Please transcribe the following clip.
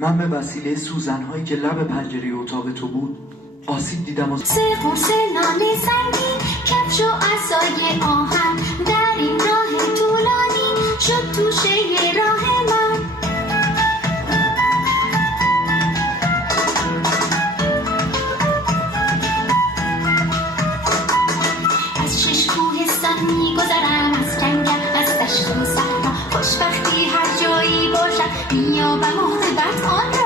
من به وسیله سوزن‌هایی که لب پنجره اتاق تو بود آسیب دیدم و سه قرص نان سنگین، کفش و عصای آهن، در این راه طولانی شد توشه راه من. از 6 کوهستان میگذرم، از جنگل، از دشت و صحرا، خوشبختی هر جایی باشد میابم عاقبت آن